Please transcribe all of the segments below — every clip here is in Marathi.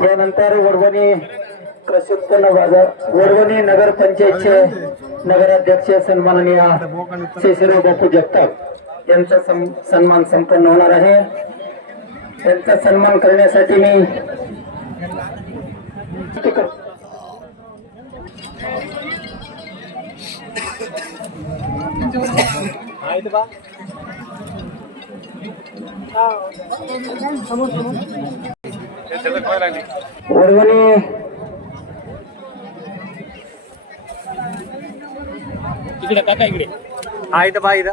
यानंतर वडवणी कृषी उत्पन्न बाजार वडवणी नगर पंचायतचे नगराध्यक्ष सन्माननीय शेषराव बापू जगताप यांचा सन्मान संपन्न होणार आहे। त्यांचा सन्मान करण्यासाठी मी वडवणी इकडे काका इकडे आहे तर बाहेर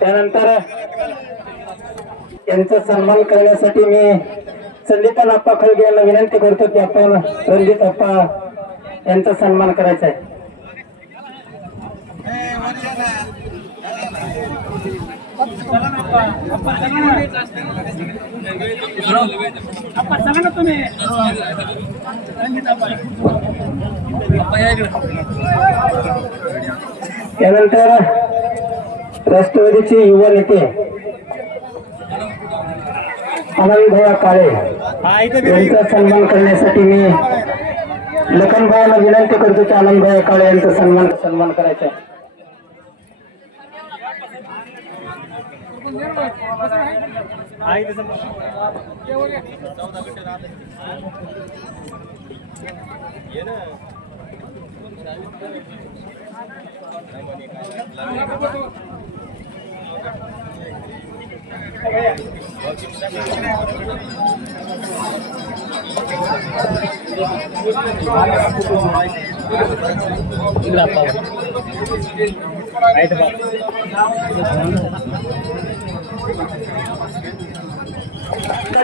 त्यानंतर यांचा सन्मान करण्यासाठी मी संदीपान अप्पा खळगे यांना विनंती करतो की आपण रणजित अप्पा यांचा सन्मान करायचा आहे। त्यानंतर राष्ट्रवादीचे युवा नेते आनंदभाई काळे यांचा सन्मान करण्यासाठी मी लखनभाईंना विनंती करतो की आनंदभाई काळे यांचा सन्मान करायचा आहे।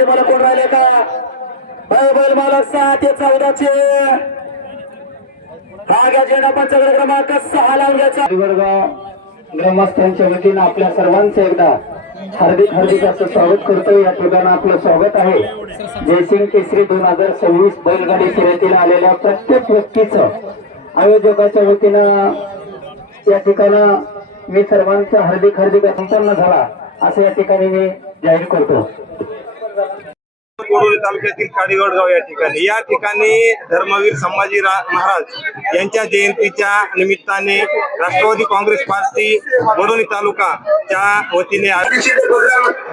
मला कोण राहिले का बैल मला 7 ते 14चे हा घ्या झेंडा पंचगड क्रमांक 6 लावून घ्यायचा। वडगाव ग्रामस्थांच्या वतीनं आपल्या सर्वांचं एकदा हार्दिक असं स्वागत करतो। या ठिकाणी आपलं स्वागत आहे। जयसिंग केसरी 2026 बैलगाडी शर्यतीला आलेल्या प्रत्येक व्यक्तीचं आयोजकाच्या वतीनं या ठिकाणी मी सर्वांचा हार्दिक संपन्न झाला असं या ठिकाणी मी जाहीर करतो। कोडोली तालुक्यातील काडीवडगाव या ठिकाणी धर्मवीर संभाजी महाराज यांच्या जयंतीच्या निमित्ताने राष्ट्रवादी काँग्रेस पार्टी कोडोली तालुकाच्या वतीने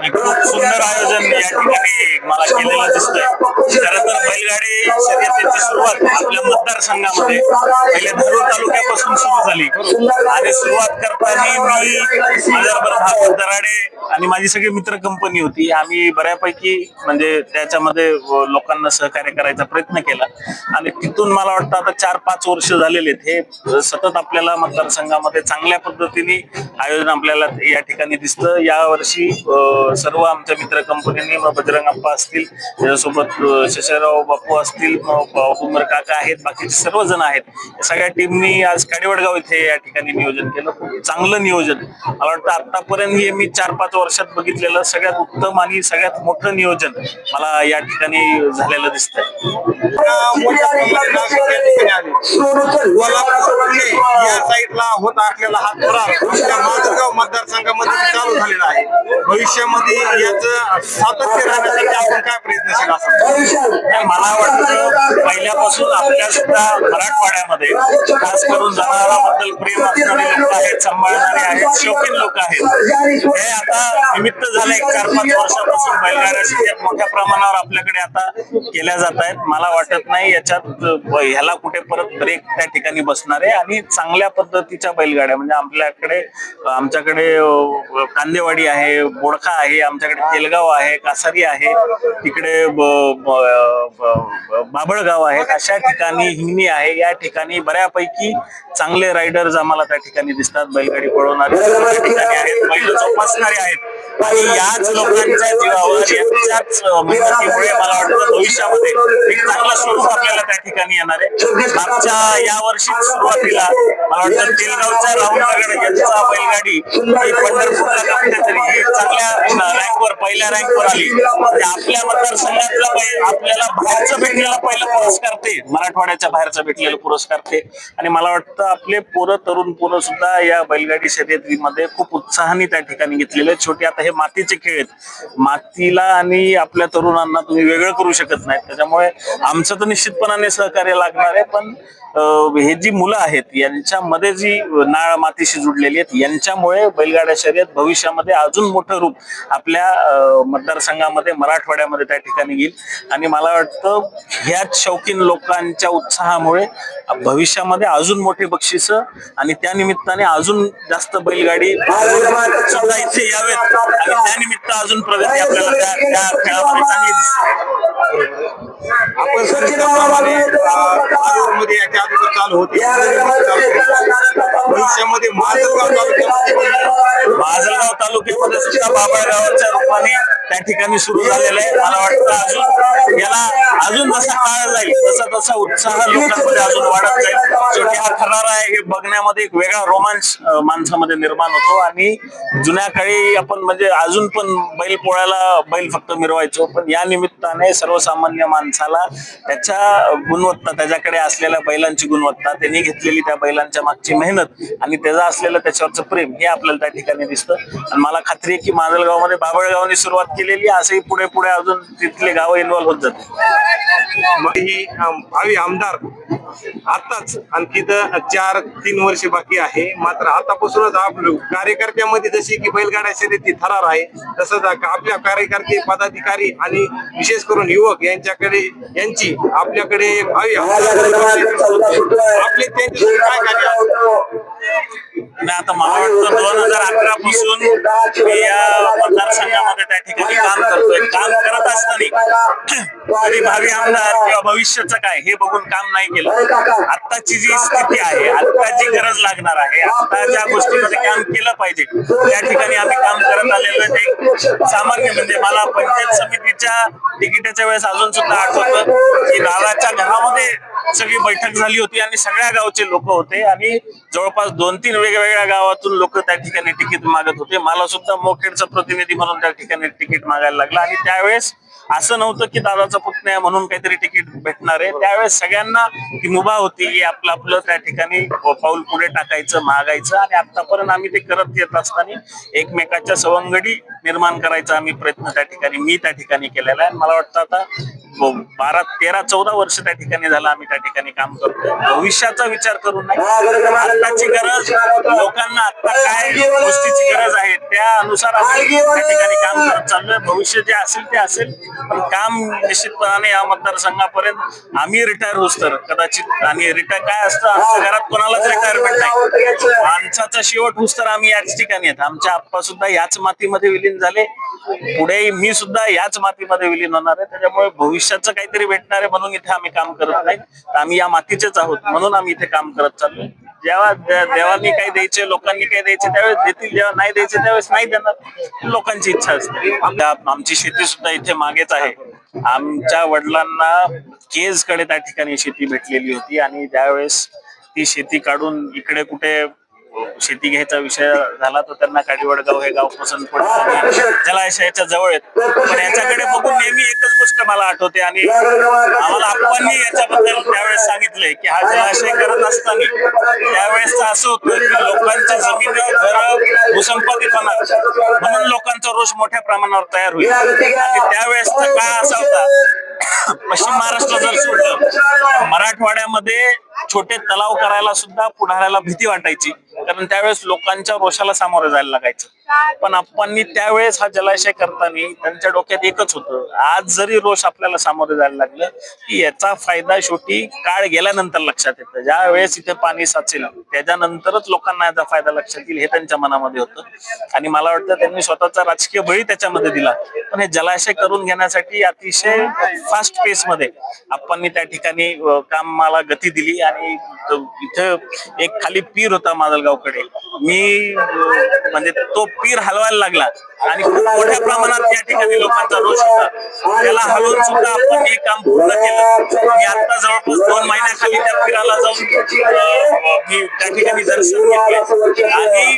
खूप सुंदर आयोजन या ठिकाणी मला केलेलं दिसतंय। खरं तर बैलगाडी शर्यतीची सुरुवात आपल्या मतदारसंघामध्ये पहिले धरूर तालुक्यापासून सुरू झाली आणि सुरुवात करताना मी माझ्याबरोबर दराडे आणि माझी सगळी मित्र कंपनी होती। आम्ही बऱ्यापैकी म्हणजे त्याच्यामध्ये लोकांना सहकार्य करायचा प्रयत्न केला आणि तिथून मला वाटतं आता 4-5 वर्ष झालेले हे सतत आपल्याला मतदारसंघामध्ये चांगल्या पद्धतीने आयोजन आपल्याला या ठिकाणी दिसतं। यावर्षी सर्व आमच्या मित्र कंपनीने बजरंग अप्पा असतील, त्याच्यासोबत शेषराव बापू असतील, उमर काका आहेत, बाकीचे सर्वजण आहेत। सगळ्या टीमनी आज काडीवडगाव इथे या ठिकाणी नियोजन केलं। खूप चांगलं नियोजन मला वाटतं आतापर्यंत हे मी 4-5 वर्षात बघितलेलं सगळ्यात उत्तम आणि सगळ्यात मोठं नियोजन मला या ठिकाणी झालेलं दिसतंय। या साईडला होत असलेला हा थोरात माजलगाव मतदारसंघामध्ये चालू झालेला आहे। भविष्यामध्ये याचं सातत्य राहण्यासाठी आपण काय प्रयत्नशील असं मला वाटतं पहिल्यापासून आपल्या सुद्धा मराठवाड्यामध्ये खास करून जनावरांबद्दल प्रेम असणारे लोक आहेत, सांभाळणारे आहेत, शौकीन लोक आहेत। हे आता निमित्त झालं 4-5 वर्षापासून बैलगाड्या शर्यत मोठ्या प्रमाणावर आपल्याकडे आता केल्या जात आहेत। मला वाटत नाही याच्यात ह्याला कुठे परत ब्रेक त्या ठिकाणी बसणार आहे आणि चांगल्या पद्धतीच्या बैलगाड्या म्हणजे आमच्याकडे कांदेवाडी आहे, बोडखा आहे, आमच्याकडे तेलगाव आहे, कासारी आहे, तिकडे बाबळगाव आहेत, अशा ठिकाणी हिंगणी आहे। या ठिकाणी बऱ्यापैकी चांगले रायडर्स आम्हाला त्या ठिकाणी दिसतात। बैलगाडी पळवणारे ठिकाणी आहेत, बैल जोपासणारे आहेत आणि याच लोकांच्या जीवावर याच्याच मेहनतीमुळे मला वाटतं भविष्यामध्ये एक चांगलं स्वरूप आपल्याला त्या ठिकाणी येणार आहे। मागच्या या वर्षी सुरुवातीला मला वाटतं तेलगावच्या राहुल नगर यांचा बैलगाडी ही पंढरपूरला कुठेतरी ही चांगल्या रँकवर पहिल्या रँकवर आली. म्हणजे आपल्या मतदारसंघातला आपल्याला बाहेरचं भेटलेला पहिला पुरस्कार ते मराठवाड्याच्या बाहेरचा भेटलेला पुरस्कार ते. आणि मला वाटतं आपले तरुण पोरं सुद्धा या बैलगाडी शर्यतीमध्ये खूप उत्साहाने त्या ठिकाणी घेतलेले आहेत. शेवटी आता हे मातीचे खेळ आहेत, मातीला आणि आपल्या तरुणांना तुम्ही वेगळं करू शकत नाही. त्याच्यामुळे आमचं तर निश्चितपणाने सहकार्य लागणार आहे, पण हे जी मुलं आहेत यांच्यामध्ये जी नाळ मातीशी जुडलेली आहेत यांच्यामुळे बैलगाड्या शर्यत भविष्यामध्ये अजून मोठं रूप आपल्या मतदारसंघामध्ये मराठवाड्यामध्ये त्या ठिकाणी घेईल. आणि मला वाटतं ह्याच शौकीन लोकांच्या उत्साहामुळे भविष्यामध्ये अजून मोठे बक्षीस आणि त्या निमित्ताने अजून जास्त बैलगाडी सुद्धा इथे यावेत आणि त्यानिमित्त अजून प्रगती आपल्याला त्या खेळामध्ये चांगली दिसते. आपण सांगितल्याप्रमाणे मध्ये याच्या अगोदर चालू होते, भविष्यामध्ये माजलगाव तालुक्यामध्ये सुद्धा बाबळगावाच्या रूपाने त्या ठिकाणी सुरू झालेलं आहे. मला वाटतं अजून याला अजून जसा काळ जाईल तसा तसा उत्साह लोकांमध्ये अजून वाढत जाईल. शेवटी हा थरार आहे हे बघण्यामध्ये एक वेगळा रोमांच माणसामध्ये निर्माण होतो. आणि जुन्या काळी आपण म्हणजे अजून पण बैल पोळ्याला बैल फक्त मिरवायचो, पण या निमित्ताने सर्वसामान्य माणसाला त्याच्या गुणवत्ता, त्याच्याकडे असलेल्या बैलांची गुणवत्ता, त्यांनी घेतलेली त्या बैलांच्या मागची मेहनत आणि त्याचा असलेलं त्याच्यावरचं प्रेम हे आपल्याला त्या ठिकाणी दिसतं. आणि मला खात्री आहे की माजलगावमध्ये बाबळगावने सुरुवात केलेली असंही पुढे पुढे अजून तिथले गाव इन्व्हॉल्व्ह होत जाते. मग ही भावी आमदार आताच आणखी 4-3 वर्ष बाकी आहे, मात्र आतापासूनच आपल्या कार्यकर्त्यामध्ये जशी की बैलगाड्या शर्यती थरार आहे तसंच आपल्या कार्यकर्ते पदाधिकारी आणि विशेष करून युवक यांची आपल्याकडे भावी आपले त्यांचे काय कार्य आणि आता मला वाटतं 2011 पासून मी या मतदारसंघामध्ये त्या ठिकाणी काम करतोय. काम करत असताना कधी भावी आमदार किंवा भविष्याचं काय हे बघून काम नाही केलं. आत्ताची जी स्थिती आहे, आता जी गरज लागणार आहे, आता ज्या गोष्टीमध्ये काम केलं पाहिजे त्या ठिकाणी आम्ही काम करत आलेलो आहे. ते सामान्य म्हणजे मला पंचायत समितीच्या तिकिटाच्या वेळेस अजून सुद्धा आठवतं की दादाच्या घरामध्ये सगळी बैठक झाली होती आणि सगळ्या गावचे लोक होते आणि जवळपास 2-3 वेगवेगळ्या गावातून लोक त्या ठिकाणी तिकीट मागत होते. मला सुद्धा मोखेडचा प्रतिनिधी म्हणून त्या ठिकाणी तिकीट मागायला लागला. आणि त्यावेळेस असं नव्हतं की दादाचा पुतण्या म्हणून काहीतरी तिकीट भेटणार आहे. त्यावेळेस सगळ्यांना ती मुभा होती की आपलं त्या ठिकाणी पाऊल पुढे टाकायचं, मागायचं. आणि आतापर्यंत आम्ही ते करत येत असताना एकमेकाच्या सवंगडी निर्माण करायचा आम्ही प्रयत्न त्या ठिकाणी मी त्या ठिकाणी केलेला आहे. मला वाटतं आता 12-13-14 वर्ष त्या ठिकाणी झालं आम्ही त्या ठिकाणी काम करतोय. भविष्याचा विचार करून नाही, आत्ताची गरज, लोकांना आता काय गोष्टीची गरज आहे त्या अनुसार आम्ही त्या ठिकाणी काम करत चाललोय. भविष्य जे असेल ते असेल, पण काम निश्चितपणाने या मतदारसंघापर्यंत आम्ही रिटायर होस तर कदाचित. आणि रिटायर काय असतं, आमच्या घरात कोणालाच रिटायरमेंट नाही, माणसाचा शेवट होस तर आम्ही याच ठिकाणी आहेत. आमच्या आप्पा सुद्धा याच मातीमध्ये विलीन झाले, पुढे मी सुद्धा याच मातीमध्ये विलीन होणार आहे. त्याच्यामुळे भविष्याचं काहीतरी भेटणार आहे म्हणून इथे आम्ही काम करत नाही, आम्ही या मातीचेच आहोत म्हणून आम्ही इथे काम करत चाललोय. जेव्हा देवांनी काही द्यायचे, लोकांनी काही द्यायचे त्यावेळेस देतील, जेव्हा नाही द्यायचे त्यावेळेस नाही देणार. लोकांची इच्छा असते. आमची शेती सुद्धा इथे मागेच आहे. आमच्या वडिलांना केजकडे त्या ठिकाणी शेती भेटलेली होती आणि त्यावेळेस ती शेती काढून इकडे कुठे शेती घ्यायचा विषय झाला तर त्यांना काडीवडगाव हे गाव पसंत पडतं, जलाशयाच्या जवळ आहेत. पण याच्याकडे बघून नेहमी एकच गोष्ट मला आठवते आणि आम्हाला आप्पांनी याच्याबद्दल त्यावेळेस सांगितलंय की हा जलाशय करत असताना त्यावेळेस असं होतं की लोकांच्या जमिनीवर घर भूसंपादित होणार म्हणून लोकांचा रोष मोठ्या प्रमाणावर तयार होईल. आणि त्यावेळेसचा काळ असा होता, पश्चिम महाराष्ट्र जर सोडलं मराठवाड्यामध्ये छोटे तलाव करायला सुद्धा पुढाऱ्याला भीती वाटायची, कारण त्यावेळेस लोकांच्या रोषाला सामोरं जायला लागायचं. पण आप्पांनी त्यावेळेस हा जलाशय करताना त्यांच्या डोक्यात एकच होतं, आज जरी रोष आपल्याला सामोरं जायला लागलं की याचा फायदा शेवटी काळ गेल्यानंतर लक्षात येतं. ज्या वेळेस इथे पाणी साचेल त्याच्यानंतरच लोकांना याचा फायदा लक्षात येईल हे त्यांच्या मनामध्ये होतं. आणि मला वाटतं त्यांनी स्वतःचा राजकीय बळी त्याच्यामध्ये दिला. पण हे जलाशय करून घेण्यासाठी अतिशय फास्ट पेस मध्ये आप्पांनी त्या ठिकाणी कामाला गती दिली. आणि इथं एक खाली पीर होता माजलगावकडे, मी म्हणजे तो पीर हलवायला लागला आणि खूप मोठ्या प्रमाणात या ठिकाणी लोकांचा रोष होता. त्याला हलवून सुद्धा आपण हे काम पूर्ण केलं. मी आता जवळपास 2 महिन्याखाली त्या पीराला जाऊन मी त्या ठिकाणी दर्शन घेतले आणि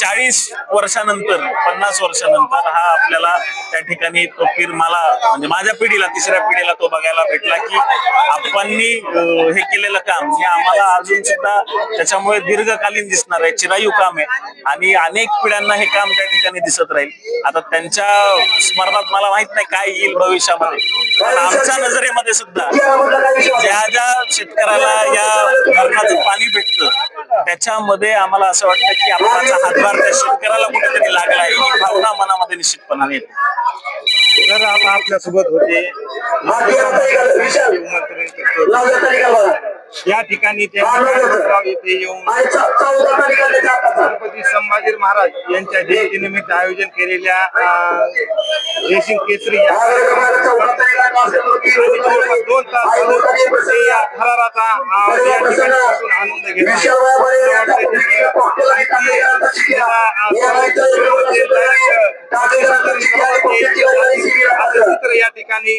40 वर्षानंतर 50 वर्षानंतर हा आपल्याला त्या ठिकाणी तो पीर मला म्हणजे माझ्या पिढीला 3ऱ्या पिढीला तो बघायला भेटला की आपण हे केलेलं काम हे आम्हाला अजून सुद्धा त्याच्यामुळे दीर्घकालीन दिसणार आहे, चिरायू काम आहे आणि अनेक पिढ्यांना हे काम त्या ठिकाणी दिसत राहील. आता त्यांच्या स्मरणात मला माहित नाही काय येईल भविष्यामध्ये, पण आमच्या नजरेमध्ये सुद्धा ज्या ज्या शेतकऱ्याला या धरणाचं पाणी भेटतं त्याच्यामध्ये आम्हाला असं वाटतं की आपला हातभार त्या शेतकऱ्याला कुठेतरी लागला आहे ही भावना मनामध्ये निश्चितपणाने येते. तर आता आपल्यासोबत होते या ठिकाणी येथे येऊन छत्रपती संभाजी महाराज यांच्या जयंतीनिमित्त आयोजन केलेल्या रेसिंग केसरी 2 तास या थराराचा या ठिकाणी बसून आनंद घेतला. या ठिकाणी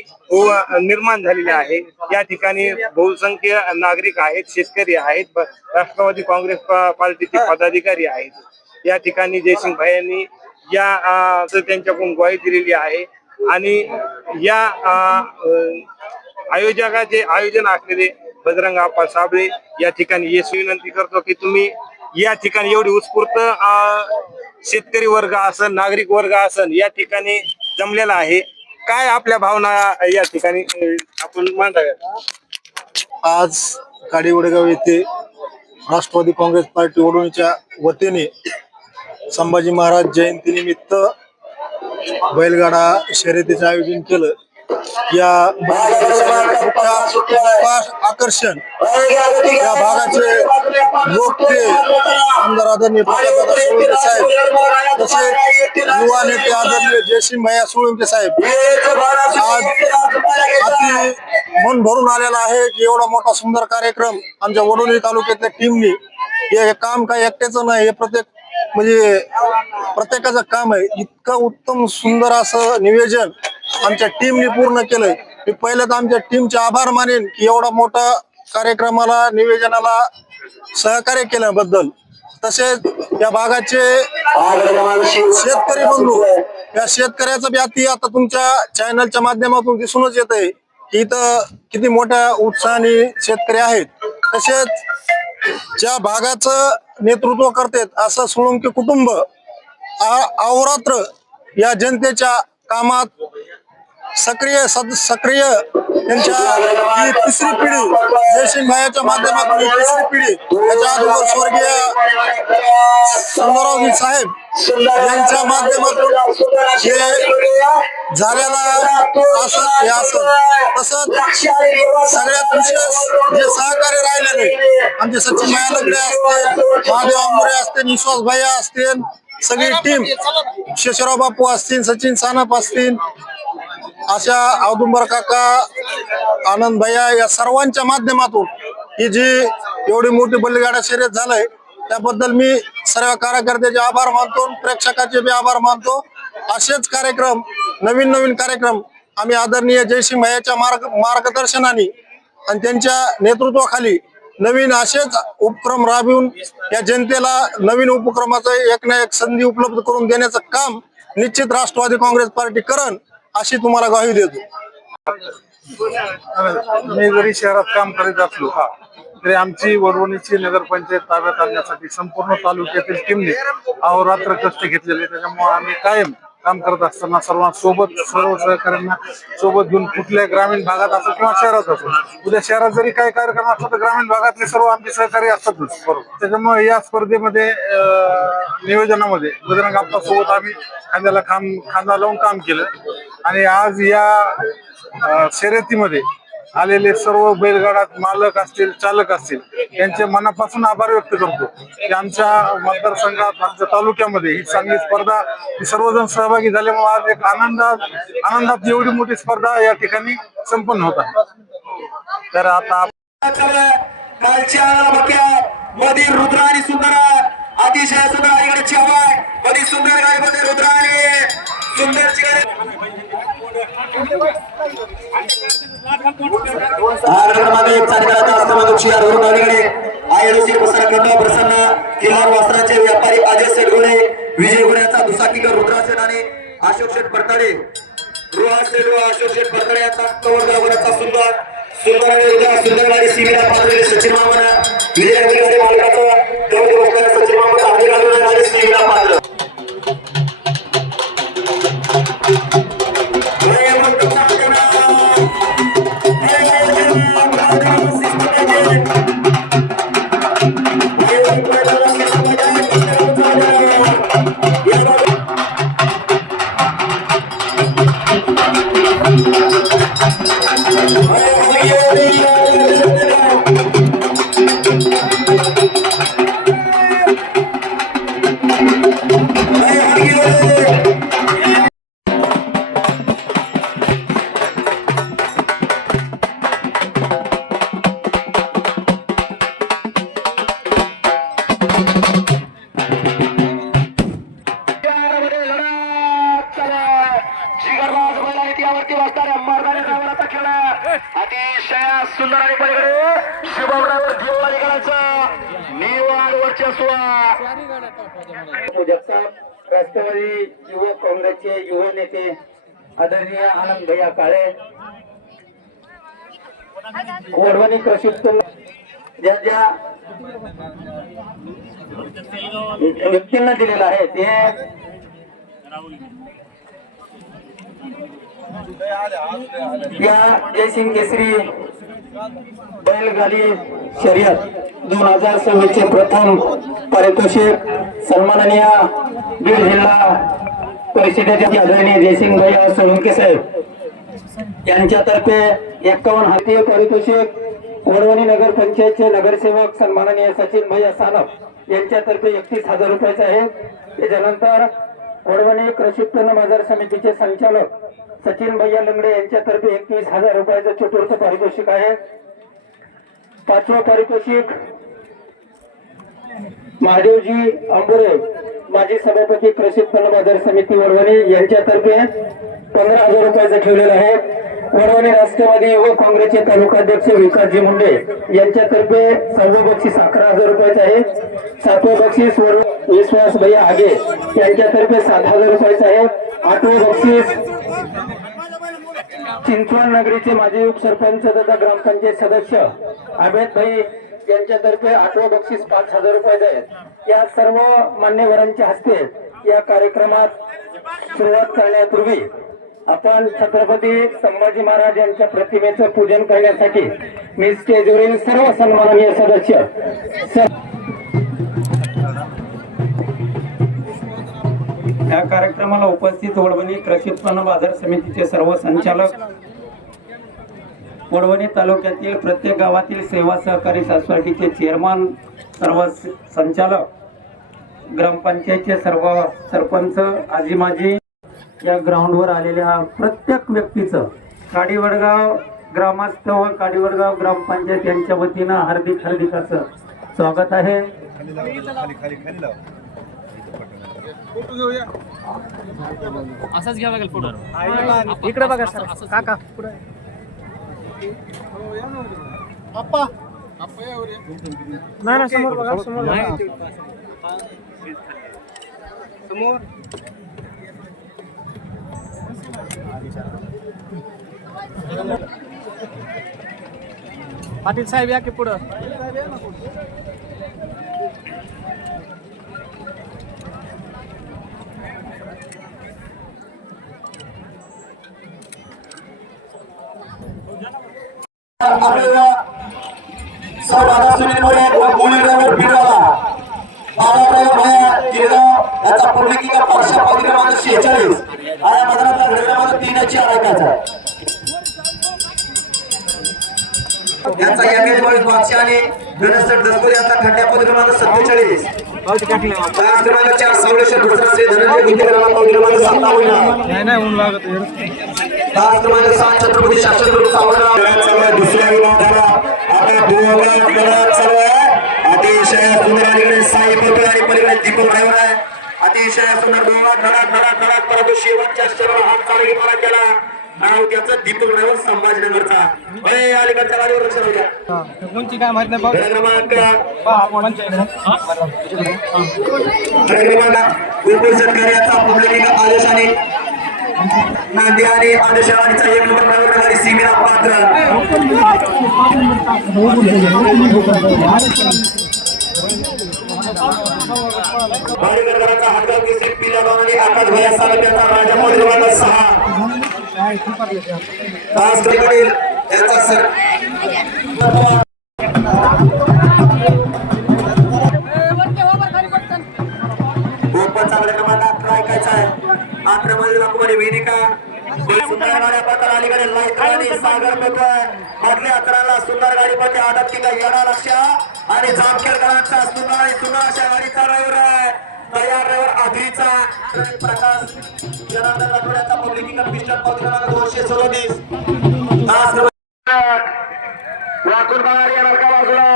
निर्माण झालेले आहे. या ठिकाणी बहुसंख्य नागरिक आहेत, शेतकरी आहेत, राष्ट्रवादी काँग्रेस पार्टीचे पदाधिकारी आहेत. या ठिकाणी जयसिंग भाईंनी या त्यांच्याकडून ग्वाही दिलेली आहे आणि या आयोजकाचे आयोजन असलेले बजरंग आप्पा साबळे या ठिकाणी येस विनंती करतो की तुम्ही या ठिकाणी एवढी उत्स्फूर्त शेतकरी वर्ग असन, नागरिक वर्ग असन या ठिकाणी जमलेला आहे. काय आपल्या भावना या ठिकाणी आपण मांडाव्यात? आज काडी वडगाव येथे राष्ट्रवादी काँग्रेस पार्टी वडोणीच्या वतीने संभाजी महाराज जयंतीनिमित्त बैलगाडा शर्यतीचं आयोजन केलं. या आकर्षण या भागाचे लोकप्रिय आमदार आदरणीय सोळंके साहेब तसेच युवा नेते आदरणीय जयसिंग भैया सोळंके साहेब आज अति मन भरून आलेला आहे की एवढा मोठा सुंदर कार्यक्रम आमच्या वडोली तालुक्यातल्या टीमनी हे काम काही एकट्याचं नाही, हे प्रत्येकाचं काम आहे. इतकं उत्तम सुंदर असं नियोजन आमच्या टीमने पूर्ण केलंय. मी पहिलं तर आमच्या टीमचे आभार मानेन की एवढा मोठा कार्यक्रमाला नियोजनाला सहकार्य केल्याबद्दल. तसेच या भागाचे शेतकरी बंधू या शेतकऱ्याचं बी आता तुमच्या चॅनलच्या माध्यमातून दिसूनच येत आहे की इथं किती मोठ्या उत्साहाने शेतकरी आहेत. तसेच ज्या भागाचं नेतृत्व करतात असं सोळंके कुटुंब अहोरात्र या जनतेच्या कामात सक्रिय त्यांच्या ही 3री पिढी जयसिंग भाईच्या माध्यमातून 3री पिढी त्याच्या अगोदर स्वर्गीय सुंदररावजी साहेब यांच्या माध्यमातून हे झालेला तसंच सगळ्यात विशेष जे सहकार्य राहिलेले आमचे सचिन भाई लगडे असतील, महादेव आंबोरे असतील, विश्वास भैया असतील, सगळी टीम शेषराव बापू असतील, सचिन सानप असतील, अशा औदुंबर काका, आनंद भैया या सर्वांच्या माध्यमातून ही जी एवढी मोठी बैलगाडा शर्यत झालंय त्याबद्दल मी सर्व कार्यकर्त्याचे आभार मानतो, प्रेक्षकाचे बी आभार मानतो. असेच कार्यक्रम नवीन कार्यक्रम आम्ही आदरणीय जयसिंग भैयाच्या मार्गदर्शनाने आणि त्यांच्या नेतृत्वाखाली नवीन असेच उपक्रम राबवून या जनतेला नवीन उपक्रमाचं एक ना एक संधी उपलब्ध करून देण्याचं काम निश्चित राष्ट्रवादी काँग्रेस पार्टी करण अशी तुम्हाला ग्वाही देतो. मी जरी शहरात काम करीत असलो तरी आमची वडवणीची नगरपंचायत ताब्यात आणण्यासाठी संपूर्ण तालुक्यातील टीमने अहोरात्र कष्ट घेतलेले. त्याच्यामुळे आम्ही कायम काम करत असताना सर्वांसोबत सर्व सहकार्यांना सोबत घेऊन कुठल्याही ग्रामीण भागात असो किंवा शहरात असो, उद्या शहरात जरी काही कार्यक्रम असला तर ग्रामीण भागातले सर्व आमचे सहकारी असतातच. बरोबर. त्याच्यामुळे या स्पर्धेमध्ये नियोजनामध्ये बजरंग आप्पा सोबत आम्ही खांदा लावून काम केलं आणि आज या शर्यतीमध्ये आलेले सर्व बैलगाडा मालक असतील, चालक असतील यांचे मनापासून आभार व्यक्त करतो की आमच्या मतदारसंघात, आमच्या तालुक्यामध्ये ही चांगली स्पर्धा ही सर्वजण सहभागी झाल्यामुळे आज एक आनंदात एवढी मोठी स्पर्धा या ठिकाणी संपन्न होत आहे. तर आता कालच्या मध्ये रुद्र आणि सुंदर अतिशय सुंदर अलीकडे चावाय कधी सुंदर गाडीमध्ये रुद्राने सुंदरची प्रसन्न किल्लार वस्त्राचे व्यापारी अजय सेडगोळे विजय गुण्याचा दुसाकीकर रुद्रासेन आणि अशोक शेठ परताडे अशोक शेठ परताडे याचा कवरगावचा सुंदर सुंदर गाडी सीमेला पात्र सचिन मामना विजय गुण्याचे मालकाचा कवरगावचा सचिन मामना अधिकारी गाडी सीमेला पात्र सुंदर आणि पलीकडे शुभमराव देववाडी करायचा निवाड वर्चस्व जगताप राष्ट्रवादी युवक काँग्रेसचे युवा नेते आदरणीय आनंद भैया काळे वडवणी कृषी उत्पन्न ज्या ज्या व्यक्तींना दिलेला आहे ते या जयसिंग केसरी बैलगाडी शर्यत 2026 चे प्रथम पारितोषिक सन्माननीय बीड जिल्हा परिषदेचे आदरणीय जयसिंग भैया सोळंके साहेब यांच्यातर्फे 51 हाती पारितोषिक वडवणी नगर पंचायतचे नगरसेवक सन्माननीय सचिन भैया सानप यांच्यातर्फे 31,000 रुपयाचे आहे. त्याच्यानंतर वडवणी कृषी उत्पन्न बाजार समितीचे संचालक सचिन भैया लंगडे यांच्यातर्फे 21,000 रुपयाचं चतुर्थ पारितोषिक आहे. पाचवं पारितोषिक महादेवजी अंबुरे माजी सभापती कृषी उत्पन्न बाजार समिती वडवणी यांच्यातर्फे 15,000 रुपयाचं ठेवलेलं आहे. वडवणी राष्ट्रवादी युवक काँग्रेसचे तालुकाध्यक्ष विकासजी मुंडे यांच्यातर्फे 6वं बक्षीस 11,000 रुपयाचे आहे. 7वं बक्षीस विश्वास भैया आगे यांच्यातर्फे 7,000 रुपयाचे आहे. 8वं बक्षीस चिंचवड नगरीचे माजी उपसरपंच तथा ग्रामपंचायत सदस्य अमित भाई यांच्यातर्फे 8वं बक्षीस 5,000 रुपयाचे आहे. या सर्व मान्यवरांच्या हस्ते या कार्यक्रमात सुरुवात करण्यापूर्वी आपण छत्रपती संभाजी महाराज यांच्या प्रतिमेचं पूजन करण्यासाठी मी स्टेजवरील सर्व सन्माननीय सदस्य या कार्यक्रमाला उपस्थित वडवणी कृषी उत्पन्न बाजार समितीचे सर्व संचालक, वडवणी तालुक्यातील प्रत्येक गावातील सेवा सहकारी सोसायटीचे चेअरमन, सर्व संचालक, ग्रामपंचायतचे सर्व सरपंच, आजी माजी, या ग्राउंडवर आलेल्या प्रत्येक व्यक्तीचं काडीवडगाव ग्रामस्थ व काडीवडगाव ग्रामपंचायत यांच्या वतीनं हार्दिक असं स्वागत आहे. असाच घ्यावा लागेल फोटो. इकडे बघा सर काका पुढे आप्पा नाही ना समोर बघा समोर समोर पाटील साहेब या की पुढं. याचा पूर्णिका पाचशे क्रमांक 46 या मैदानाचा क्रमांक 3ची आराखडा यांचा याकेश बॉईज बादशाह आणि गणेशट दसपुर यांचा खंड्या क्रमांक 47 क्रमांक 4 सावलेश्वर दुसरा श्री धनंजय गुंडे क्रमांक 57 नाही नाही ऊन लागत क्रमांक 7 छत्रपती शास्त्रगुरु सावरगाव दुसऱ्या विभागाला आता 2 गट चालू आहे. अतिशय सुंदर आणि साई पटू आणि पलीकडे अतिशय सुंदर गोवा धडक धडक धडक परंतु शेवटच्या क्षणाला हात चालू मला केला नाव त्याचं दीपक ड्रायव्हर संभाजीनगरचा अलीकडच्या गाडीवर लक्ष द्या कोणची काय माहित नाही क्रमांक गोकुळ सरकार्याचा पब्लिक आदेशाने नांदी आणि आदेशवाडीचा एक नंबर ड्रायव्हर गाडी सीमेला पात्र बारीगरकरांचा हातगाव केसरी पिल्या दोनाने आकाश भैया सालक्याचा राजा मोदीवाला 6 तास कडील याचा सर ओपन चांगल्या क्रमांकात ट्राय करायचा आहे आक्रमण नागपुरी वेदिका सुंदर गाड्या पत्र अलीकडे लाईट आणि सागर पेपर मधल्या अकराला सुंदर गाडी पत्र आदत की येणार लक्ष आणि जामखेडकरांचा सुंदर आणि सुंदर अशा गाडीचा ड्रायव्हर आहे तयार ड्रायव्हर आधीचा प्रकाश जनार्दन राठोड्याचा पब्लिक पिस्टन क्रमांक 237 तास वाकून बाहेर येणार का बाजूला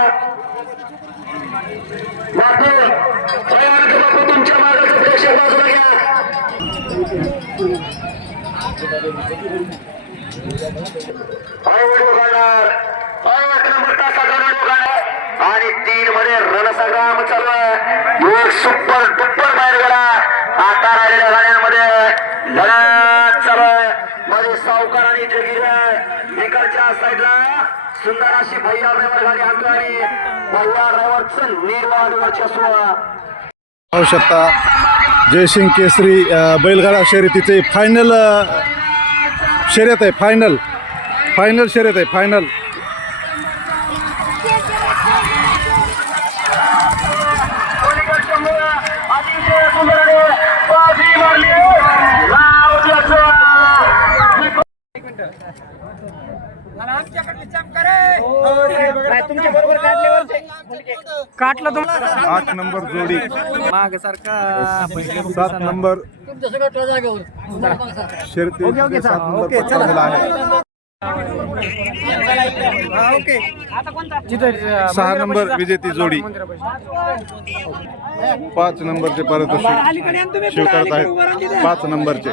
बापू तुमच्या मार्गाचं प्रेक्षक बाजूला घ्या आणि 3 मध्ये रणसंग्राम चालू आहे एक सुपर डुपर बाहेर गेला आता राहिलेल्या गाड्यांमध्ये लढत चालू आहे मध्ये सावकार आणि जगीर इकडच्या साईडला सुंदर अशी भैया ड्रायव्हर गाडी आणतो आणि भैया ड्रायव्हरचं निर्वाह वर्चस्व पाहू शकता जयसिंग केसरी बैलगाडा शर्यतीचे फायनल शर्यत आहे फायनल शर्यत आहे फायनल काटलं तुम्हाला 8 नंबर जोडी माग सारखा 7 नंबर शर्यती 7 नंबर पटकावलेला आहे ओके आता कोणता 6 नंबर विजेती जोडी 5 नंबरचे पारितोषिक स्वीकारत आहेत 5 नंबरचे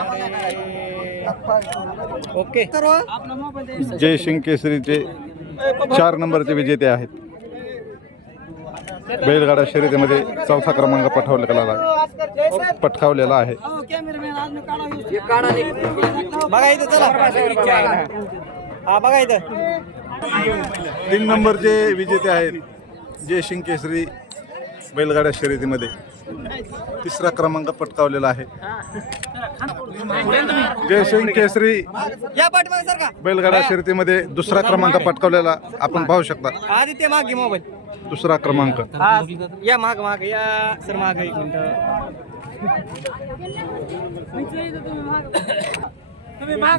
ओके जयसिंग केसरीचे 4 नंबरचे विजेते आहेत बैलगाडा शर्यतीमध्ये 4था क्रमांक पटकावलेला आहे बघा इथं चला हा बघा इथं 3 नंबरचे विजेते आहेत जयसिंग केसरी बैलगाडा शर्यतीमध्ये 3रा क्रमांक पटकावलेला आहे जयसिंग केसरी या पाठीमागे सारखा बैलगाडा शर्यतीमध्ये 2रा क्रमांक पटकावलेला आपण पाहू शकता आदित्य मागे मोबाईल 2रा क्रमांक हा या माग या सर माग एक मिनिट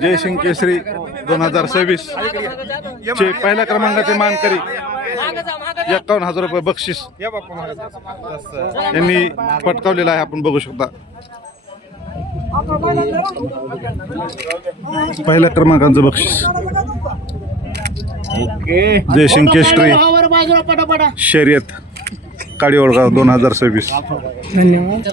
जयसिंग केसरी 2026 चे पहिल्या क्रमांकाचे मानकरी 51,000 रुपये बक्षीस यांनी पटकावलेला आहे आपण बघू शकता पहिल्या क्रमांकाचं बक्षीस जयसिंग केसरी शर्यत काडीवळगाव 2026 धन्यवाद